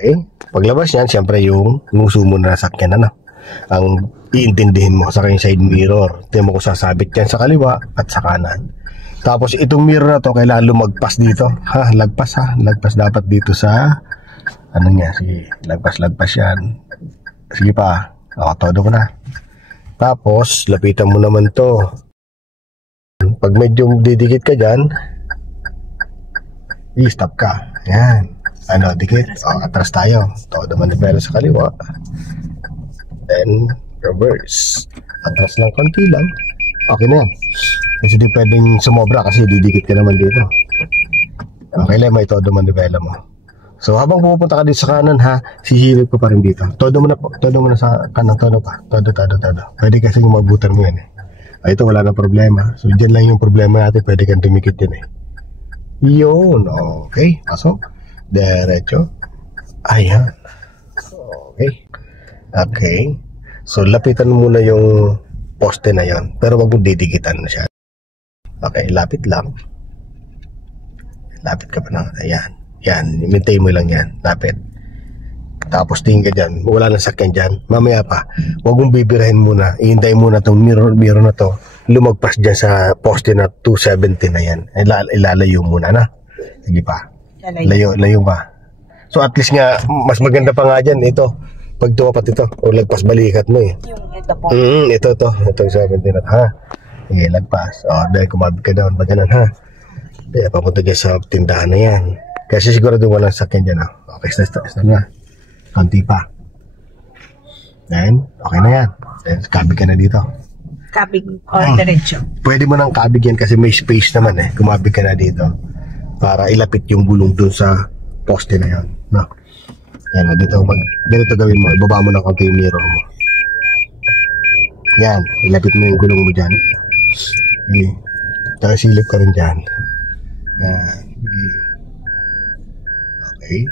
Okay. Paglabas niyan, siyempre yung nguso mo na nasakyan na. Ang iintindihin mo sa kanyang side mirror. Tingnan mo kung sasabit yan sa kaliwa at sa kanan. Tapos itong mirror na to, kailangan lumagpas dito. Lagpas Lagpas dapat dito sa, ano niya, sige, lagpas yan. Sige pa. Todo mo na. Tapos, lapitan mo naman to. Pag medyo didikit ka dyan, i-stop ka. Yan. Dikit. Atras tayo. Todo manibela sa kaliwa. Then, reverse. Atras lang konti lang. Okay na yan. Kasi di pwedeng sumobra kasi didikit ka naman dito. Okay lang, may todo manibela mo. So, habang pupunta ka dito sa kanan sihilip ko pa rin dito. Todo mo na sa kanan, todo pa. Todo. Pwede kasi yung mabutan mo yan ito wala na problema. So, dyan lang yung problema natin. Pwede kang tumikit din Yun. Okay. Pasok. Diretso. Ayan. Okay. So, lapitan muna yung poste na yon. Pero wag mong didikitan na siya. Okay, lapit lang. Lapit ka pa na. Ayan. Yan. Maintain mo lang yan. Lapit. Tapos tingin ka dyan. Wala nang sakyan dyan. Mamaya pa. Wag mong bibirahin muna. Ihintayin muna itong mirror na to. Lumagpas dyan sa poste na 270 na yan. Ilalayo muna na. Sige pa. Layo pa. So at least nga, mas maganda pa nga dyan, ito. Pag tumapat ito, o lagpas balikat mo Yung ito po. Ito yung 70 na Sige, lagpas. Dahil kumabig ka doon, ganun Kaya papunta dyan sa tindahan na yan. Kasi siguro doon walang sakyan dyan Okay, stop na. Konti pa. Then, okay na yan. Then, kabig ka na dito. Kabig or diretso? Pwede mo nang kabig yan kasi may space naman Kumabig ka na dito. Para ilapit yung gulong dun sa poste na yan. Yan, ganito gawin mo. Ibaba mo ng konti yung mirror mo. Yan, ilapit mo yung gulong mo dyan. Okay. Tapos silip ka rin dyan. Yan. Okay.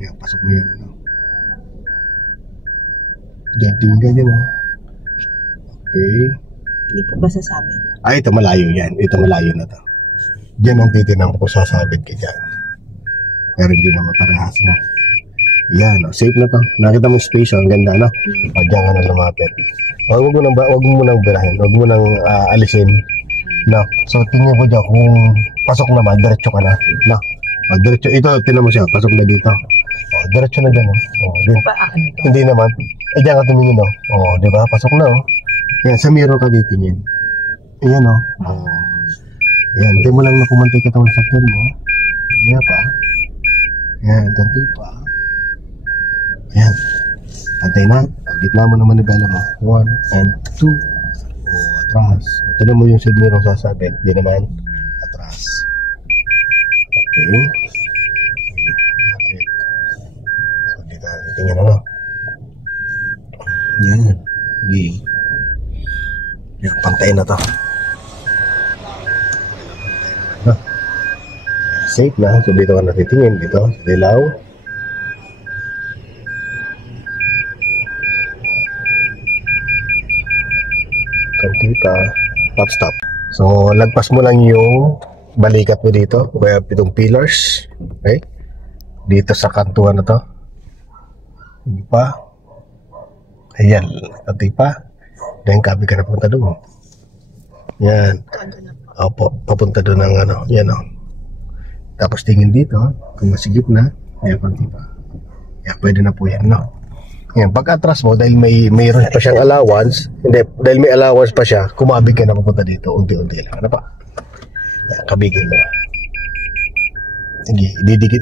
Yan, pasok mo yan. Diyan, tingin ka dyan Okay. Hindi po ba sasabi? Ito malayo yan. Ito malayo na to. Diyan ang titinang ko sasabit ka dyan. Pero hindi naman parehas na. Yan, safe na to. Nakita mo yung space, ang ganda Diyan ka na lumapit. Huwag mo nang birahin. Huwag mo nang alisin. So, tingnan ko dyan kung pasok naman, diretso ka na. Diretso. Ito, tinan mo siya. Pasok na dito. Diretso na dyan. Hindi naman. Diyan ka tumingin. Di ba? Pasok na. Yan, sa mirror ka titingin. Ayan Ayan, hindi mo lang nakumantay katawan sa sakyan mo. Ayan pa. Ayan, ganti pa. Ayan. Antay na. Gitna mo naman manibela mo. 1 and 2. Atras. Tignan mo yung side mirror sasabit. Di naman. Atras. Okay. So, dito. Tingnan Yan. Okay. Yan, pantay na to. Safe na. So dito ka natitingin. Dito sa dilaw. Kanti pa. Stop. So lagpas mo lang yung balikat mo dito. Kaya itong pillars. Okay. Dito sa kantuan na to. Hindi pa. Ayan. Kanti pa. Then kabi ka na punta doon. Yan. Opo. Papunta doon ng Yan Tapos tingin dito, kung masigip na, yan, konti pa. Yan, pwede na po yan, Yan, pag atras mo, dahil mayroon pa siyang allowance, dahil may allowance pa siya, kumabig ka na papunta dito, unti-unti lang. Pa? Yan, kabigin mo. Sige,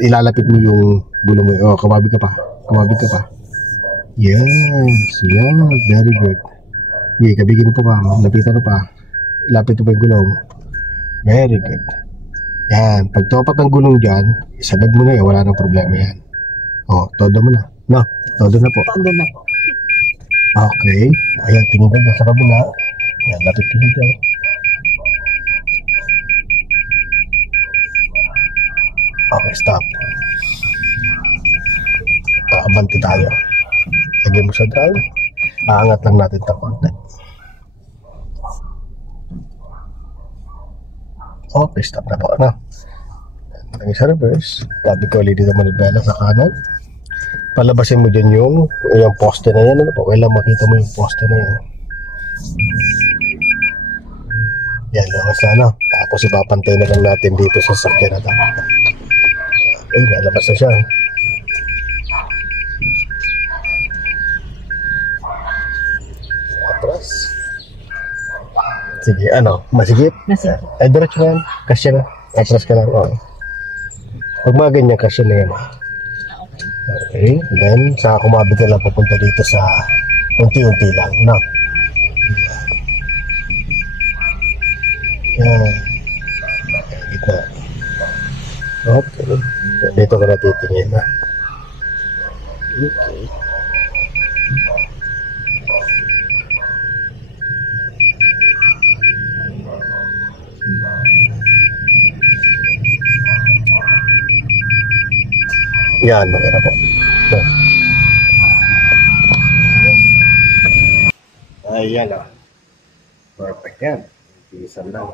ilalapit mo yung gulong mo. Kumabig ka pa. Yes, yan, very good. Sige, kabigin mo pa. Lapitan mo pa. Lapit mo pa yung gulong. Very good. Yan, pag topat ng gulong dyan, isagad mo na yan, wala nang problema yan. Todo mo na. Todo na po. Todo na po. Okay. Ayan, tingin ka dyan sa kabila. Yan, lapit ka dyan. Okay, stop. Abante tayo. Lagyan mo sa drive. Aangat lang natin ito konti. Okay, stop na po. Lagi sa reverse. Tabi ko ulit dito manibela sa kanan. palabasin mo dyan yung poste na yan. Ano po? Kailangan makita mo yung poste na yan. Yan, labas na, no? Tapos ipapantay na lang natin dito sa sakyan na ito. Okay, nalabas na siya. Atras. Sige, ano? Masigip? Masigip. Ay, diretso na yan. Kasya na. Atras ka lang. Oo. Pag mga ganyan, kasya na yan. Okay. Then, saka kumabit na lang pupunta dito sa unti-unti lang, no? Yan. Gitna. Okay. Dito ka na titingin na. Okay. Yan, okay na po. So. Ayan o. Perfect yan. Isa lang.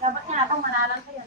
Dapat nga itong manalang kayo.